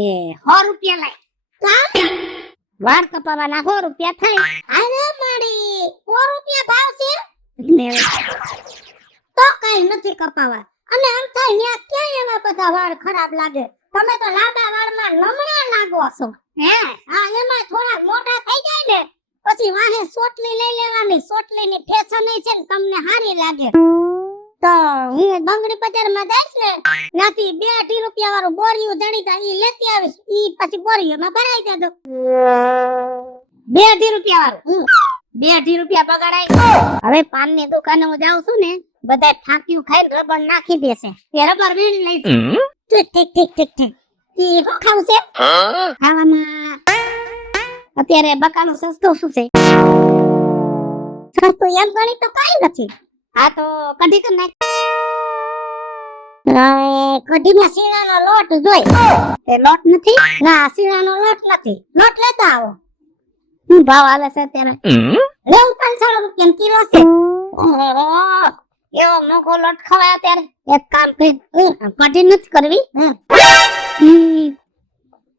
એ 100 રૂપિયા લાય. કા વાળ કપાવાના 100 રૂપિયા થાય. અરે માડી 100 રૂપિયા ભાવ છે ને તો કઈ નથી કપાવા. અને આમ થાય ન્યા ક્યાં એવા બધા વાળ ખરાબ લાગે. તમે તો લાંબા વાળમાં નમણા લાગો છો. હે હા એમાં થોડા મોટા થઈ જાય ને પછી વાહે સોટલી લઈ લેવાની. સોટલીની ફેશન છે ને તમને સારી લાગે. તો હું બંગડી બજારમાં જઈશ ને ત્યાંથી 2-2 રૂપિયા વાળું બોરિયું જણીતા ઈ લેતી આવીશ. ઈ પછી બોરિયોમાં ભરાઈ દેજો. 2 રૂપિયા વાળું 2 રૂપિયા બગાડાય. હવે પાનની દુકાને હું જાઉં છું ને બધા થાક્યું ખાઈને રબર નાખી દેશે. એ રબર વીણ લઈશ. ઠીક ઈ શું ખાવું છે? ખાવામાં અત્યારે બકાલું સસ્તું શું છે? સસ્તું એમ ગણી તો કઈ નથી. આ તો કઢી કર નાખ. કઢીમાં શીણાનો લોટ જોઈ. તે લોટ નથી. ના શીણાનો લોટ નથી. લોટ લેતા આવો. શું ભાવ આવે છે અત્યારે? લેવું 500 રૂપિયા કિલો છે. ઓહો, એવો મોઘો લોટ ખવાય અત્યારે. એક કામ કર, કઢી નથી કરવી.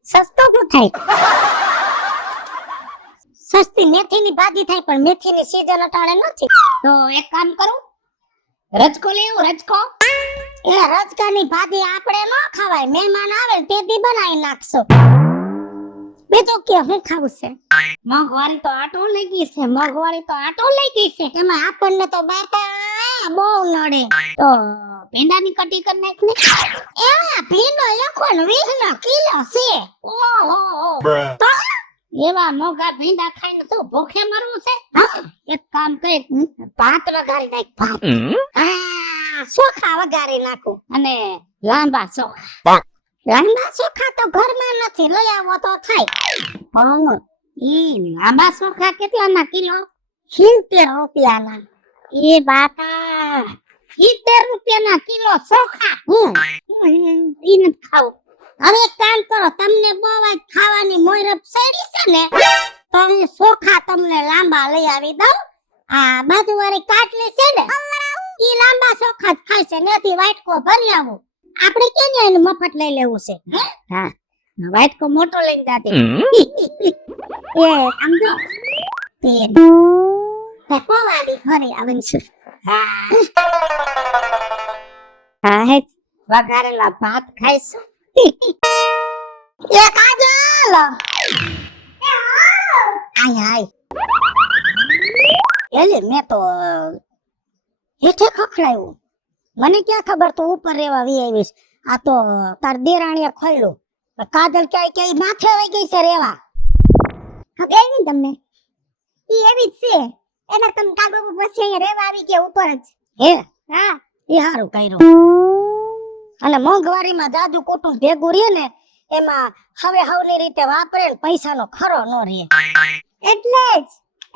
સસ્તો શું થાય? સસ્તી મેથીની ભાજી થાય પણ મેથીની સીઝન અટાણે નથી. તો એક કામ કરું, રજકો લેવું. રજકો એ રજકાની ભાજી આપણે ન ખવાય. મહેમાન આવે તે દી બનાવી નાખશો. બીજું કે હું ખાવું છે? મોંઘવારી તો આટો લઈ ગઈ છે. મોંઘવારી તો આટો લઈ ગઈ છે. એમાં આપણને તો બાપા બહુ નડે. તો ભીંડાની કઢી કરી નાખ ને. એમાં ભીંડો 120 કિલો છે. ઓહો, તો એવા મોંઘા ભીંડા ખાઈને તો ભૂખે મરવું છે. એક કામ કર, ભાત વઘારી નાખ. ભાત ચોખા વઘારી નાખું. અને લાંબા ચોખા. લાંબા ચોખા તો ઘરમાં નથી. લઈ આવો તો થાય. પણ ઈ લાંબા ચોખા કેટલાના કિલો? 70 રૂપિયાના. એ બાપા, 70 રૂપિયાના કિલો ચોખા. ઈ નથી ખાવું. હવે એક કામ કરો, તમને બહુ જ ખાવાની મોરપ સડી છે ને તો હું ચોખા તમને લાંબા લઈ આવી દઉં. આ બાજુવાળી કાટલી છે ને ઈ લાંબા ચોખા જ ખાય છે. નથી વાટકો ભરી આવું. આપણે કેને એનું મફત લઈ લેવું છે. હા, વાટકો મોટો લઈને જાતે. એ સમજો તે કોવાડી ઘરે આવીને છે. હા હે, વઘારેલા ભાત ખાઈશું. એ કાજલ આય એલી મેં તો હેઠે ખખડાયું. મને ક્યાં ખબર તું ઉપર રેવા વી આવીશ. આ તો તાર દેરાણીએ ખોલ્યું. કાજલ ક્યાંય માથે આવી ગઈ છે રેવા. ખબર નહીં તમને? ઈ એવી જ છે. એને તમે કાગો પછી અહીંયા રેવા આવી ગયા ઉપર જ. હે હા, એ હારું કર્યું. અને મોંઘવારીમાં જાજુ કુટુંબ ભેગું રહે ને એમાં હવે હવની રીતે વાપરે ને પૈસાનો ખરો ન રહે. એટલે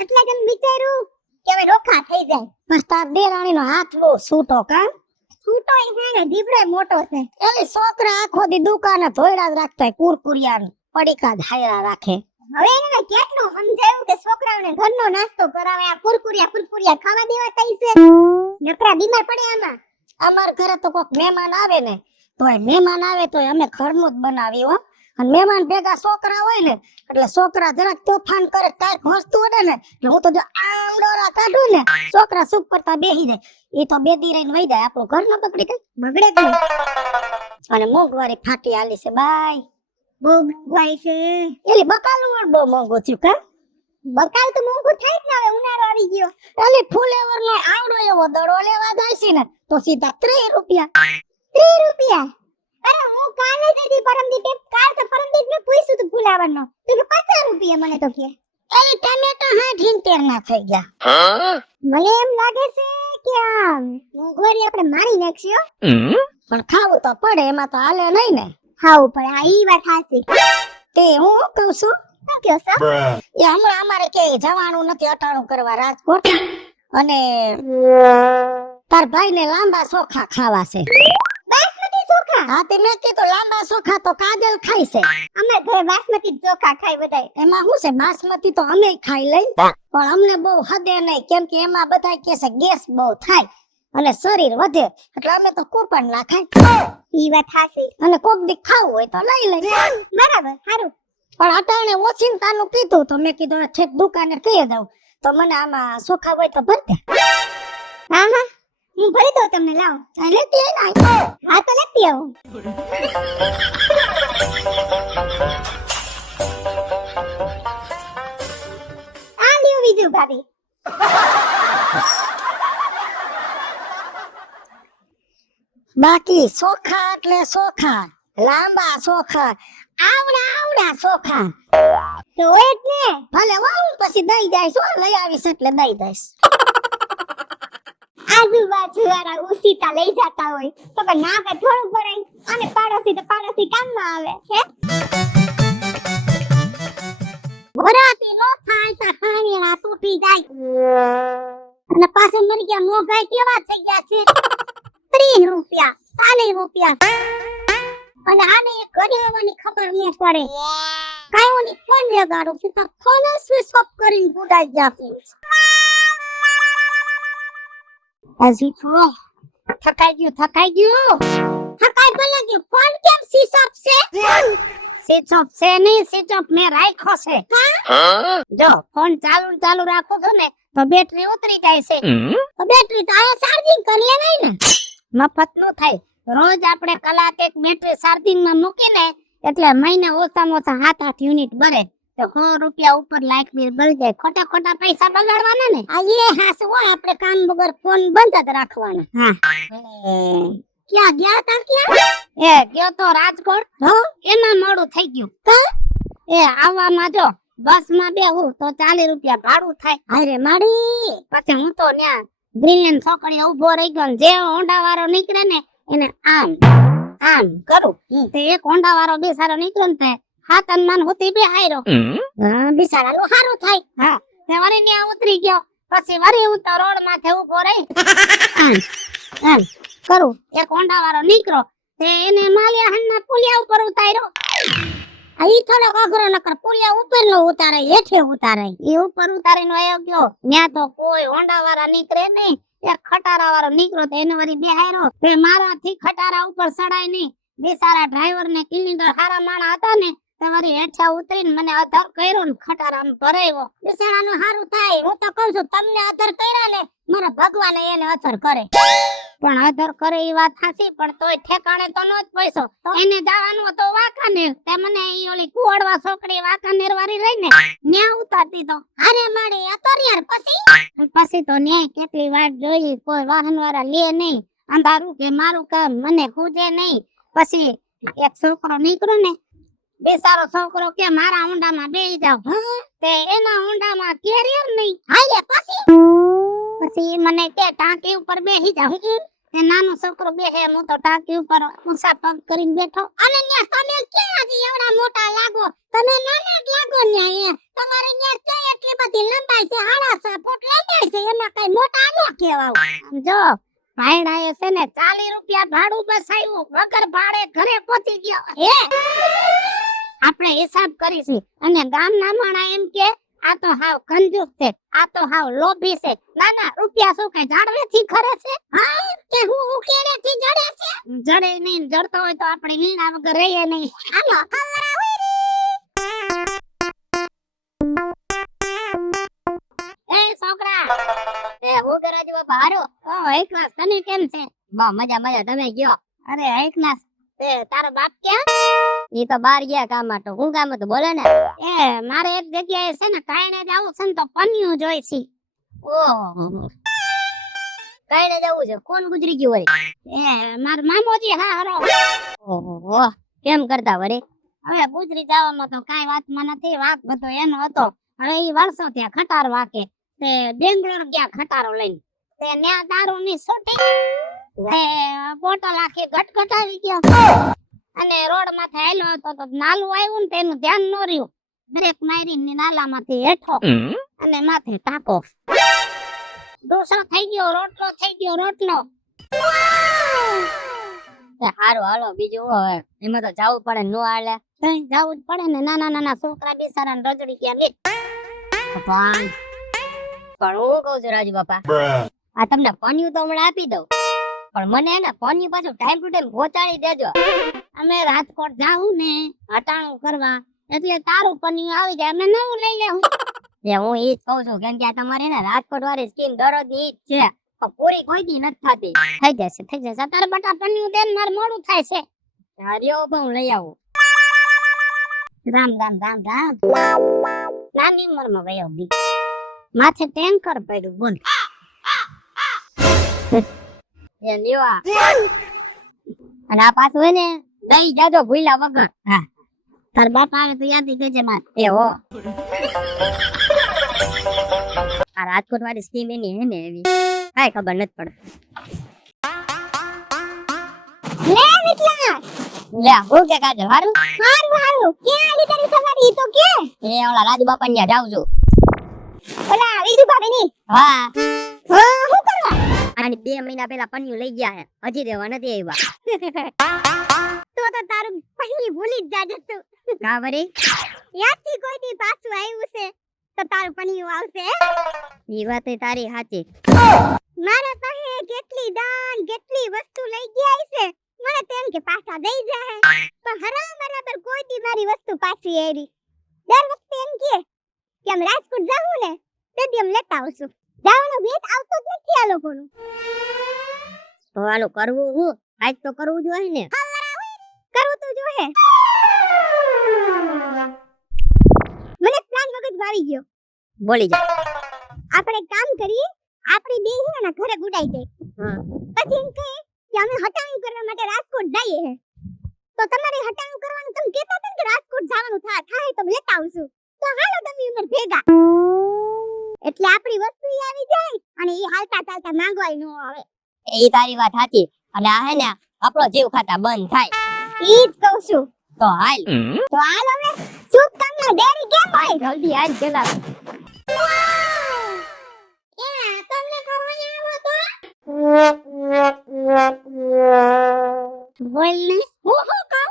જ એમ વિચાર્યું કે હવે રોખા થઈ જાય. બસ તાર દેરાણીનો હાથ બહુ છૂટો. કામ છૂટો એને દીબડે મોટો છે. એલી છોકરા આખો દી દુકાને ધોયડા જ રાખતા હોય. કુરકુરિયા પડીકા જ હાયરા રાખે. હવે એને કેટલું સમજાયું કે છોકરાઓને ઘરનો નાસ્તો કરાવે. આ કુરકુરિયા ખાવા દેવા થઈ છે. નકરા બીમાર પડે આમાં. અમાર ઘરે તો કોક મહેમાન આવે ને તોય મહેમાન આવે તોય અમે ઘરનું જ બનાવી હો. અને મહેમાન ભેગા છોકરા હોય ને એટલે છોકરા જરાક તોફાન કરે, કાંઈક હસતું હોય ને એટલે હું તો જો આમ ડોરા કાઢું ને છોકરા સુખ કરતા બેહી જાય. એ તો બેદી રહીને વહી જાય. આપણું ઘર ન બગડી જાય, બગડે જ નહીં. અને મોંઘવારી ફાટી આલી છે બાય. બહુ મોંઘવારી છે. એલી બકાલું પણ બહુ મોંઘું થયું. કા બકાલ તો મોંઘું થાય જ ને. હવે ઉનાળો આવી ગયો. એલી ફૂલેવર નો આવડો એવો દડો લેવા જાય છે ને તો સીધા 30 રૂપિયા. 30 રૂપિયા? અરે હું કાલે જ હતી કાલ તો પરમદીપ ને પૂછ્યું તું ફૂલાવરનો તો કે 50 રૂપિયા મને તો કે. એલી ટમેટો 70 ના થઈ ગયા. મને એમ લાગે છે કે આ મોંઘવારી આપણે મારી નાખશી. પણ ખાવું તો પડે, એમાં તો હાલે નહીં ને. ખાવું પડે. આ ઈ વાત સાચી. તે હું કહું છું શું કહો છો? એ હમણાં અમારે કે જવાનું નથી અટાણું કરવા રાજકોટ. અને તાર ભાઈને લાંબા ચોખા ખાવા છે. બાસમતી ચોખા? હા તે મેં કીધું લાંબા ચોખા તો કાજલ ખાય છે. અમે ઘરે બાસમતી ચોખા ખાઈ બધાય. એમાં શું છે, બાસમતી તો અમે ખાઈ લઈ પણ અમને બહુ હદે નહીં. કેમ કે એમાં બધા કહે છે ગેસ બહુ થાય અને શરીર વધે એટલે અમે તો કૂપન નાખાય ઈ વાત હાચી. અને કોક દી ખાવું હોય તો લઈ લઈએ બરાબર, હારું. પણ અટાણે ઓચિંતાનું કીધું તો મેં કીધું હવે ઠેક દુકાને કહી દઉં તો મને આમાં સોખા હોય તો ભર દે હા હા, હું ભરી દઉં તમને, લાવો. લેતી આય હા તો લેતી આવું. આ લ્યો બીજું ભાભી. બાકી સોખા એટલે સોખા લાંબા સોખા આવડા આવડા સોખા તો હોય જ ને. ભલે વાવું પછી દઈ જાય શું લઈ આવીશ એટલે દઈ દઈશ આજુબાજુ વાળા ઉસીતા લઈ જતા હોય તો કે ના કે થોડું ભરાય, અને પાડોશી તો પાડોશી કામમાં આવે છે. વરાતી નો થાય તો હાણીના તૂટી જાય. અને પાછે મરી ગયા મોંઘાઈ કેવા થઈ ગયા છે. 30 રૂપિયા, 40 રૂપિયા. અને આને એક ગરીબોની ખબર ન પડે. કાંઈ ઓની ફોન લગાડું છું તો ફોન સ્વિચ ઓફ કરીને ઉડાઈ જતી. હજી તો થકાઈ ગયું. થકાઈ ભલે ગયું. ફોન કેમ સ્વિચ ઓફ છે? સ્વિચ ઓફ છે નહીં, સ્વિચ ઓફ મેં રાખ્યો છે. જો ફોન ચાલુ રાખો છો ને તો બેટરી ઉતરી જાય છે. તો બેટરી તો આ ચાર્જિંગ કરી લેવાય ને. મફત નો થાય. રોજ આપણે કલાક એક બેટરી ચાર્જિંગ માં મૂકીને એટલે મહિને ઓછામાં ઓછા 7-8 યુનિટ બળે. તો 100 રૂપિયા ઉપર લાઈટ બિલ બળી જાય. ખોટા પૈસા બગાડવાના ને. આ એ હાસુ હોય, આપણે કામ વગર ફોન બંધ જ રાખવાના. હા. ક્યાં ગયા તા? ક્યાં ગયો તો રાજકોટ. એમાં મોડું થઈ ગયું. એ આવવામાં જો બસ માં બેહું તો 40 રૂપિયા ભાડું થાય. અરે માડી, પછી હું તો ન્યા ગ્રીન છોકરી ઉભો રહી ગયો. જે હોન્ડા વાળો નીકળે ને એને આમ કરું. તે એક હોન્ડા વાળો બેસારો નીકળે ને તે હાથન માન હોતી બે હાયરો. બિચારાનું હારું થાય. હા, તે વળી ન્યા ઉતરી ગયો. પછી વળી હું તો રોડ માથે ઉભો રહી આમ કરું. એક હોન્ડા વાળો નીકળો તે એને માલિયા હન્ના પુલિયા ઉપર ઉતાર્યો. ઈ થોડો અઘરો નકર પુલિયા ઉપર નો ઉતારે, હેઠે ઉતારે. ઈ ઉપર ઉતારીને આયો ગયો. ન્યા તો કોઈ હોન્ડા વાળા નીકળે નહીં. એક ખટારા વાળો નીકળો તો એને વળી બેહાયરો. તે મારાથી ખટારા ઉપર ચડાય નહીં. બેસારા ડ્રાઈવર ને ક્લિનિકર હારા માણા હતા ને તો વળી હેઠા ઉતરીને મને અધર કર્યો ને ખટારામાં ભરાયો. બેસારાનું હારું થાય. હું તો કહું છું તમને અધર કર્યા ને મારા ભગવાને એને અધર કરે. પણ અધર કરે એ વાત સાચી, પણ તોય ઠેકાણે તો નો જ પૈસો. એને જવાનું હતો વાંકાનેર. તે મને ઈ ઓલી કુવાડવા છોકરી વાંકાનેર વાળી રહી ને ન્યા ઉતારતી તો અરે માડે અતરિયાર. પછી તો ન્યાય કેટલી વાત જોઈ, કોઈ વાહન વાળા લે નહીં. અંધારું કે મારું કામ મને ખુજે નહીં. પછી એક છોકરો નીકળ્યો ને, બેસારો છોકરો કે મારા ઊંડામાં બેહી જાવ. તે એના ઊંડામાં કેરિયર નહીં. હાલે પછી મને કે ટાંકી ઉપર બેહી જાવ. તે નાનો છોકરો બેહે, હું તો ટાંકી ઉપર ઊંચા પગ કરીને બેઠો. અને ન્યા તમે ક્યાં હજી એવડા મોટા લાગો? તમે નાના જ લાગો ન્યા. તમારે ન્યા ક્યાં એટલી બધી લંબાઈ છે? 6.5 ફૂટ લંબાઈ છે. એમાં કઈ મોટા ન કહેવાય. જો ભાઈડાએ છે ને 40 રૂપિયા ભાડું બસાવ્યું. વગર ભાડે ઘરે પહોંચી ગયો. આપણે હિસાબ કરીશું. અને ગામના માણા એમ કે આ તો હાવ કંજૂસ છે, આ તો હાવ લોભી છે. ના રૂપિયા શું કઈ ઝાડવેથી ખરે છે? હા, કે હું ઉકેડેથી જડે છે? જડે નહીં. જડતો હોય તો આપણે લીણા વગર રહીએ નહીં. હાલો એ છોકરા, એ હું ગરાજ બાપા હારો. ઓ એકલાસ, તને કેમ છે? બા મજા. તમે ગયો? અરે એકલાસ, તે તારો બાપ ક્યાં? ઈ તો બહાર ગયા કામ માટે. હું કામ હતું બોલે ને? એ મારે એક જગ્યાએ છે ને કાયણે જાવું છે ને તો પન્યું જોઈ છે. ઓહો, કાયણે જાવું છે? કોણ ગુજરી ગયું વળી? એ માર મામોજી. હા હરો. ઓહો, કેમ કરતા વળી? હવે ગુજરી જવામાં તો કાઈ વાતમાં નથી. વાક બધો એનો હતો. હવે ઈ વર્ષો ત્યાં ખટાર વાકે. તે બેંગ્લોર ગયા ખટારો લઈને. તે ન્યા દારૂ ની સોટી તે બોટલ આખી ગટગટાવી ગયો. અને રોડ માથે હાલ્યો હતો તો નાલું આવ્યું ને તેનું ધ્યાન ન રહ્યું. બ્રેક મારીને નાલામાંથી હેઠો અને માથે ટાંકો. ડોસો થઈ ગયો, રોટલો થઈ ગયો, રોટલો. હારું હાલો, બીજું હવે એમાં તો જાવું પડે. નો હાલે જાવું જ પડે ને. નાના છોકરા બિચારા રજડી ગયા બે. પણ હું કઉ છું રાજુ બાપા, આ તમને પન્યું તો હમણાં આપી દઉં, પણ મને હે ને પન્યું પાછું ટાઈમ ટુ ટાઈમ પહોંચાડી દેજો. અમે રાજકોટ જાઉં ને હટાણું કરવા, એટલે તારું પન્યું આવી જાય, અમે નવું લઈ લેવું. એ હું ઈ જ કહું છું, કેમ કે આ તમારે ને રાજકોટ વાળી સ્કીમ દરરોજની ઈ જ છે, પણ પૂરી કોઈ દી નથી થતી. થઈ જશે તારે બટા પન્યું દે ને, મારે મોડું થાય છે. હાર્યો પણ હું લઈ આવું. રામ રામ રામ રામ. નાની ઉંમરમાં વયો દી, માથે ટેન્કર પડ્યું, બોલ. એ લ્યો આ. અને આ પાછું હે ને દઈ જાજો ભૂલ્યા વગર. હા, તાર બાપા આવે તો યાદ દેજે માર. એ હો, આ રાજકોટ વાળી સ્કીમ એની હે ને એવી કાઈ ખબર નથી પડતી. લે વિટલા લે હું કે કાજલ હારું હારું ક્યાં આલી તારી સવારી તો કે એ ઓલા રાજુ બાપા ત્યાં જાઉં છું. ઓલા વિજુ ભાભી ની હા, હું કરવા આની 2 મહિના પહેલા પન્યું લઈ ગયા હે, હજી દેવા નથી આવ્યા. તો તારું પહેલી ભૂલી જ જાજે તું. કા વરી યાદથી કોઈ દી પાછું આવ્યું છે તો તારું પનિયું આવશે. ઈ વાત એ તારી સાચી. મારા પાસે કેટલી દાન કેટલી વસ્તુ લઈ ગયા છે, મને તેમ કે પાછા દઈ જાય, પણ હરામ બરાબર કોઈ દી મારી વસ્તુ પાછી આવી. દર વખતે એમ કે આમ રાજકોટ જાઉં ને તેથી એમ લેતા આવશું. જવાનો વેત આવતો જ નથી આ લોકોનું. તો હાલો કરવું હું આજ તો કરવું જોઈએ ને. કરવું તો જોઈએ. મને પ્લાન મગજ આવી ગયો. બોલી જા. આપણે એક કામ કરીએ, આપણી બે હીરાના ઘરે ગુડાઈ જાય. પછી એમ કહે કે અમે હટાણું કરવા માટે રાજકોટ જઈએ છે, તો તમારે હટાણું કરવાનું તમે કહેતા હતા ને કે રાજકોટ જવાનું થાય તો લેતા આવશું, તો હાલો તમે ઉમર ભેગા. એટલે આપણી વસ્તુ આવી જાય અને એ હાલતા ચાલતા માંગવાય ન આવે. એ તારી વાત સાચી, અને આ હે ને આપણો જીવ ખાતા બંધ થાય. ઈ જ કહું છું. તો હાલ તો હાલ હવે શુભ કામના દેરી કેમ હોય? જલ્દી હાલ પેલા. તમને કરવાની આવો તો બોલ ને. હું કહું?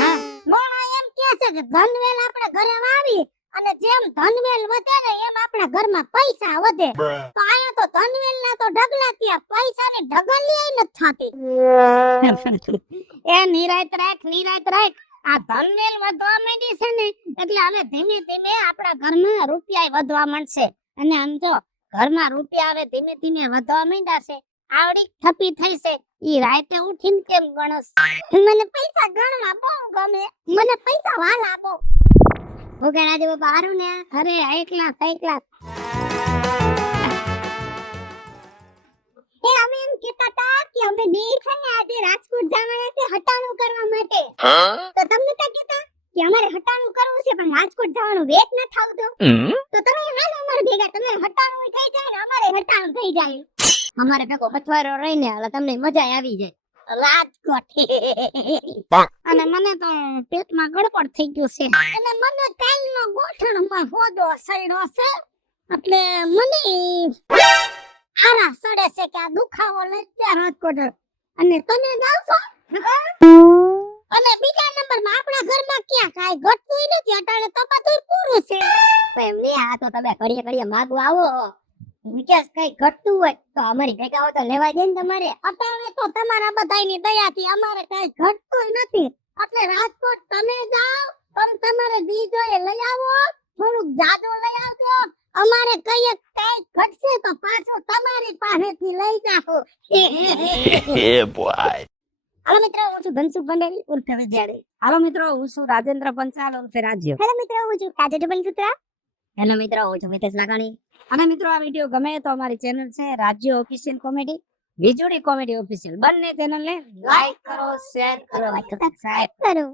હા, મોણો એમ કહે છે કે ધનવેલ આપણે ઘરે વાવી અને જેમ ધનવેલ વધે ને એમ આપણા ઘરમાં પૈસા વધે. તો આયા તો ધનવેલના તો ઢગલા થયા, પૈસાની ઢગલીય નથી થતી. એ નિરાયત રાખ. આ ધનવેલ વધવા માંડી છે ને, એટલે હવે ધીમે ધીમે આપણા ઘરમાં રૂપિયા વધવા માંડશે. અને આમ જો ઘરમાં રૂપિયા હવે ધીમે ધીમે વધવા માંડ્યા છે, આવડી થપી થઈ છે. ઈ રાતે ઉઠીને કેમ ગણસ? મને પૈસા ગણવા બહુ ગમે, મને પૈસા વાલા આપો. હું કે રાજુ બાપા હારું ને? અરે એકલા એ અમે એમ કહેતા હતા કે અમે બે છે ને આજે રાજકોટ જવાના છે હટાણું કરવા માટે. તો તમને તો કહેતા કે અમારે હટાણું કરવું છે પણ રાજકોટ જવાનું વેત ન થાવતો. તો તમે હાલો અમારે ભેગા, તમે હટાણું થઈ જાય ને અમારે હટાણું થઈ જાય. અમારે ભેગો પથવારો રહીને એટલે તમને મજા આવી જાય. રાજકોટ અને મને તો પેટમાં ગડબડ થઈ ગયું છે, અને મને કાલનો ગોઠણમાં હોદો સડ્યો છે, એટલે મને આરા સડે છે કે આ દુખાવો લઈ ગયા રાજકોટ. અને તમે જાવ છો અને બીજા નંબરમાં આપણા ઘરમાં ક્યાં કાઈ ઘટતું નથી, અટાણે તો બધું પૂરું છે. તો એમને આ તો તમે ઘડીએ માગવા આવો, વિકાસ કઈ ઘટતું હોય તો અમારી ભેગા હોય તો લેવા દે ને તમારે. અટાણે તો તમારા બધાયની દયાથી અમારે કઈ ઘટતું નથી, એટલે રાજકોટ તમે જાઓ પણ તમારે બીજોએ લઈ આવો, થોડુંક જાદુ લઈ આવજો. અમારે કઈ ઘટશે તો પાછો તમારી પાસેથી લઈ જાઓ. હાલો મિત્રો, હું છું ધનસુખ ભંડેરી ઉર્ફે વિજયાડી. હાલો મિત્રો, હું છું રાજેન્દ્ર પંચાલ ઉર્ફે રાજ્ય. હેલો મિત્રો, હું છું કાજલ બનસુત્રા. હેલો મિત્રો, હું છું મિતેશ લાકાણી. અને મિત્રો, આ વિડીયો ગમે તો અમારી ચેનલ છે રાજ્ય ઓફિશિયલ કોમેડી, વીજળી કોમેડી ઓફિશિયલ, બંને ચેનલને લાઈક કરો, શેર કરો, સબસ્ક્રાઇબ કરો.